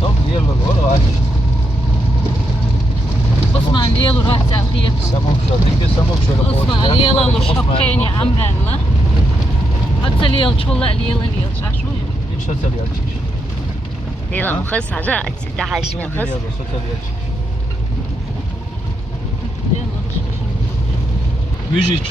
صوب ديالو الغرغاش Osman diyor rahat çakıyor. سموك شو ديك سموك شو Osman diyor lu şapkayı ni amrella. Hatta diyor çolla diyor şaşu. إيش تلياتش ليلة مخصصة رأت ده حاجة من خص يلا شو تلياتش Müzik